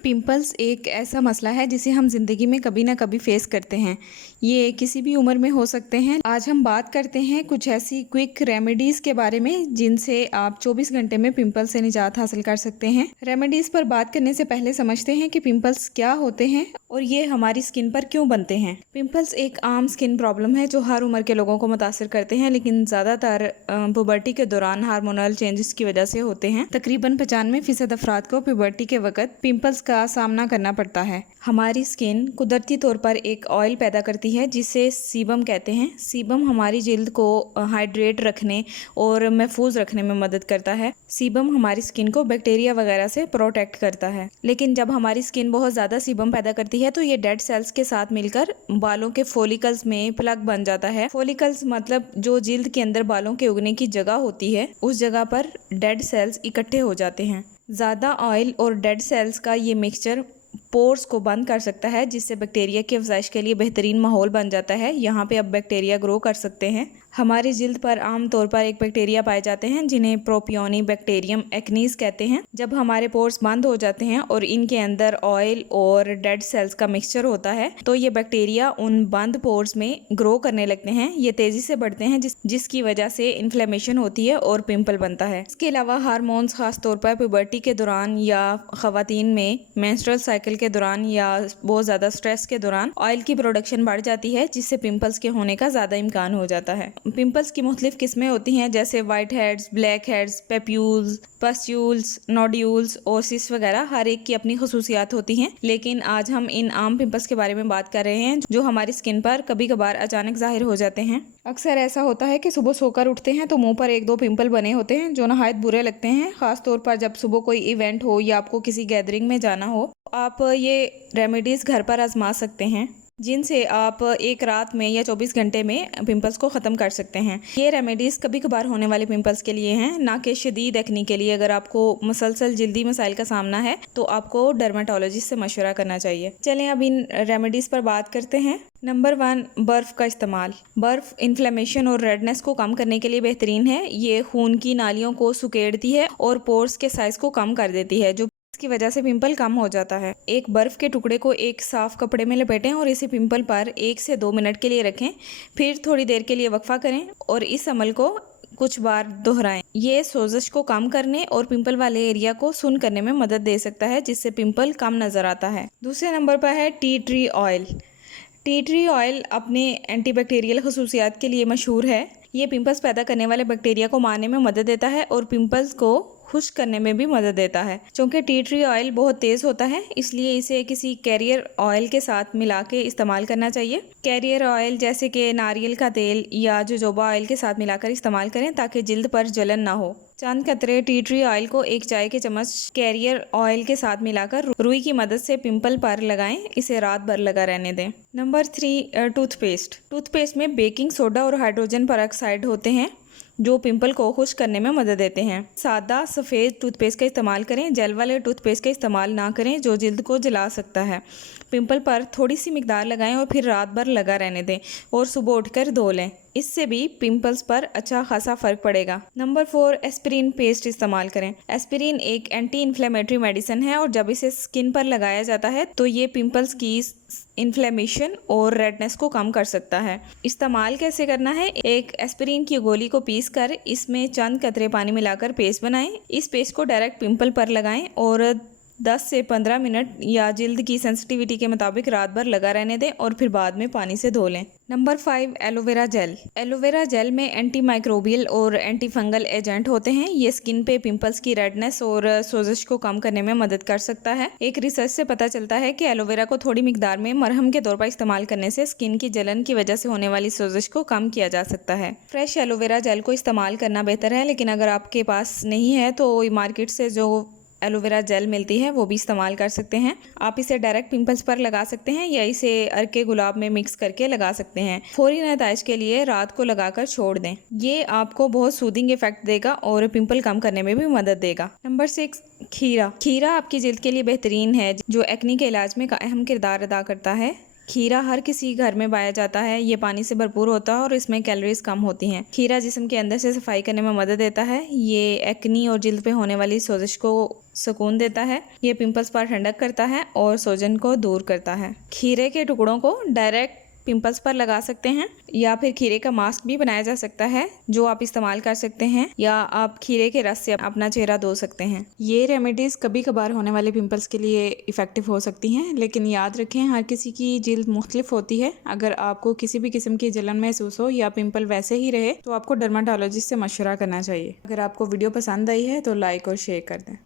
Pimples एक ऐसा मसला है जिसे हम ज़िंदगी में कभी ना कभी फेस करते हैं। ये किसी भी उम्र में हो सकते हैं। आज हम बात करते हैं कुछ ऐसी क्विक रेमेडीज़ के बारे में जिनसे आप 24 घंटे में पिंपल से निजात हासिल कर सकते हैं। रेमेडीज़ पर बात करने से पहले समझते हैं कि पिंपल्स क्या होते हैं और ये हमारी स्किन पर क्यों बनते हैं। पिंपल्स एक आम स्किन प्रॉब्लम है जो हर उम्र के लोगों को मुतासिर करते हैं, लेकिन ज़्यादातर पुबर्टी के दौरान हार्मोनल चेंजेस की वजह से होते हैं। तकरीबन 95% अफराद को पुबर्टी के वक्त पिंपल्स का सामना करना पड़ता है। हमारी स्किन कुदरती तौर पर एक ऑयल पैदा करती है जिसे सीबम कहते हैं। सीबम हमारी जिल्द को हाइड्रेट रखने और महफूज रखने में मदद करता है। सीबम हमारी स्किन को बैक्टीरिया वगैरह से प्रोटेक्ट करता है। लेकिन जब हमारी स्किन बहुत ज़्यादा सीबम पैदा करती है तो ये डेड सेल्स के साथ मिलकर बालों के फॉलिकल्स में प्लग बन जाता है। फॉलिकल्स मतलब जो जिल्द के अंदर बालों के उगने की जगह होती है, उस जगह पर डेड सेल्स इकट्ठे हो जाते हैं। ज़्यादा ऑयल और डेड सेल्स का ये मिक्सचर पोर्स को बंद कर सकता है, जिससे बैक्टीरिया की अफजाइश के लिए बेहतरीन माहौल बन जाता है। यहाँ पे अब बैक्टीरिया ग्रो कर सकते हैं। हमारी जिल्द पर आम तौर पर एक बैक्टीरिया पाए जाते हैं जिन्हें प्रोपियोनी बैक्टीरियम एक्नीज कहते हैं। जब हमारे पोर्स बंद हो जाते हैं और इनके अंदर ऑयल और डेड सेल्स का मिक्सचर होता है तो ये बैक्टीरिया उन बंद पोर्स में ग्रो करने लगते हैं। ये तेजी से बढ़ते हैं जिसकी वजह से इन्फ्लेमेशन होती है और पिंपल बनता है। इसके अलावा हार्मोन्स खास तौर पर प्यूबर्टी के दौरान या खवातीन में मेंस्ट्रुअल साइकिल के दौरान या बहुत ज़्यादा स्ट्रेस के दौरान ऑयल की प्रोडक्शन बढ़ जाती है, जिससे पिंपल्स के होने का ज़्यादा इम्कान हो जाता है। पिंपल्स की मुख्तलिफ किस्में होती हैं, जैसे white heads, black heads, papules, pustules, nodules, Oasis वगैरह। हर एक की अपनी खसूसियात होती हैं, लेकिन आज हम इन आम पिंपल्स के बारे में बात कर रहे हैं जो हमारी स्किन पर कभी कभार अचानक जाहिर हो जाते हैं। अक्सर ऐसा होता है कि सुबह सोकर उठते हैं तो मुंह पर 1-2 पिंपल बने होते हैं जो नहायत बुरे लगते हैं, खास तौर पर जब सुबह कोई इवेंट हो या आपको किसी गैदरिंग में जाना हो। आप ये रेमेडीज़ घर पर आजमा सकते हैं जिनसे आप एक रात में या 24 घंटे में पिंपल्स को ख़त्म कर सकते हैं। ये रेमेडीज़ कभी कभार होने वाले पिंपल्स के लिए हैं, ना कि शदीद एक्ने के लिए। अगर आपको मुसलसल जल्दी मसाइल का सामना है तो आपको डर्माटोलॉजिस्ट से मशवरा करना चाहिए। चलें अब इन रेमेडीज़ पर बात करते हैं। नंबर 1, बर्फ़ का इस्तेमाल। बर्फ़ इन्फ्लेमेशन और रेडनेस को कम करने के लिए बेहतरीन है। ये खून की नालियों को सुकेड़ती है और पोर्स के साइज़ को कम कर देती है, जो की वजह से पिंपल कम हो जाता है। एक बर्फ के टुकड़े को एक साफ कपड़े में लपेटें और इसे पिंपल पर 1 से 2 मिनट के लिए रखें। फिर थोड़ी देर के लिए वक्फा करें और इस अमल को कुछ बार दोहराएं। ये सोजिश को कम करने और पिंपल वाले एरिया को सुन्न करने में मदद दे सकता है, जिससे पिंपल कम नजर आता है। दूसरे नंबर पर है tea tree oil. Tea tree oil अपने एंटीबैक्टीरियल खसूसियात के लिए मशहूर है। ये पिंपल्स पैदा करने वाले बैक्टीरिया को मारने में मदद देता है और पिंपल्स को खुश्क करने में भी मदद देता है। चूँकि टी ट्री ऑयल बहुत तेज़ होता है, इसलिए इसे किसी कैरियर ऑयल के साथ मिला के इस्तेमाल करना चाहिए। कैरियर ऑयल जैसे कि नारियल का तेल या जोजोबा ऑयल के साथ मिलाकर इस्तेमाल करें ताकि जिल्द पर जलन ना हो। चंद कतरे टी ट्री ऑयल को 1 चाय के चम्मच कैरियर ऑयल के साथ मिलाकर रुई की मदद से पिंपल पर लगाएं। इसे रात भर लगा रहने दें। Number 3, toothpaste. टूथपेस्ट में बेकिंग सोडा और हाइड्रोजन परऑक्साइड होते हैं जो पिंपल को खुश्क करने में मदद देते हैं। सादा सफ़ेद टूथपेस्ट का इस्तेमाल करें, जेल वाले टूथपेस्ट का इस्तेमाल ना करें जो जिल्द को जला सकता है। पिंपल पर थोड़ी सी मिकदार लगाएं और फिर रात भर लगा रहने दें और सुबह उठकर धो लें। इससे भी पिंपल्स पर अच्छा खासा फ़र्क पड़ेगा। नंबर 4, एस्पिरिन पेस्ट इस्तेमाल करें। एस्पिरिन एक एंटी इन्फ्लेमेटरी मेडिसिन है और जब इसे स्किन पर लगाया जाता है तो ये पिंपल्स की इन्फ्लेमेशन और रेडनेस को कम कर सकता है। इस्तेमाल कैसे करना है? एक एस्पिरिन की गोली को पीस कर इसमें चंद कतरे पानी मिलाकर पेस्ट बनाएं। इस पेस्ट को डायरेक्ट पिंपल पर लगाएं और 10 से 15 मिनट या जिल्द की सेंसिटिविटी के मुताबिक रात भर लगा रहने दें और फिर बाद में पानी से धो लें। Number 5, aloe vera gel. Aloe vera gel में एंटी माइक्रोबियल और एंटी फंगल एजेंट होते हैं। ये स्किन पे पिंपल्स की रेडनेस और सोजिश को कम करने में मदद कर सकता है। एक रिसर्च से पता चलता है कि एलोवेरा को थोड़ी मिकदार में मरहम के तौर पर इस्तेमाल करने से स्किन की जलन की वजह से होने वाली सोजिश को कम किया जा सकता है। फ्रेश एलोवेरा जेल को इस्तेमाल करना बेहतर है, लेकिन अगर आपके पास नहीं है तो मार्केट से जो एलोवेरा जेल मिलती है वो भी इस्तेमाल कर सकते हैं। आप इसे डायरेक्ट पिंपल्स पर लगा सकते हैं या इसे अर्के गुलाब में मिक्स करके लगा सकते हैं। फौरी नताइज के लिए रात को लगाकर छोड़ दें। ये आपको बहुत सूदिंग इफेक्ट देगा और पिंपल कम करने में भी मदद देगा। नंबर 6, खीरा। खीरा आपकी जिल्द के लिए बेहतरीन है जो एक्ने के इलाज में अहम किरदार अदा करता है। खीरा हर किसी घर में पाया जाता है। ये पानी से भरपूर होता है और इसमें कैलोरीज कम होती हैं। खीरा जिस्म के अंदर से सफाई करने में मदद देता है। ये एक्नी और जिल्द पे होने वाली सोजिश को सुकून देता है। ये पिंपल्स पर ठंडक करता है और सोजन को दूर करता है। खीरे के टुकड़ों को डायरेक्ट पिंपल्स पर लगा सकते हैं या फिर खीरे का मास्क भी बनाया जा सकता है जो आप इस्तेमाल कर सकते हैं, या आप खीरे के रस से अपना चेहरा धो सकते हैं। ये रेमेडीज कभी कभार होने वाले पिंपल्स के लिए इफेक्टिव हो सकती हैं, लेकिन याद रखें हर किसी की जिल्द मुख्तलिफ होती है। अगर आपको किसी भी किस्म की जलन महसूस हो या पिंपल वैसे ही रहे तो आपको डर्माटोलॉजिस्ट से मशवरा करना चाहिए। अगर आपको वीडियो पसंद आई है तो लाइक और शेयर कर दें।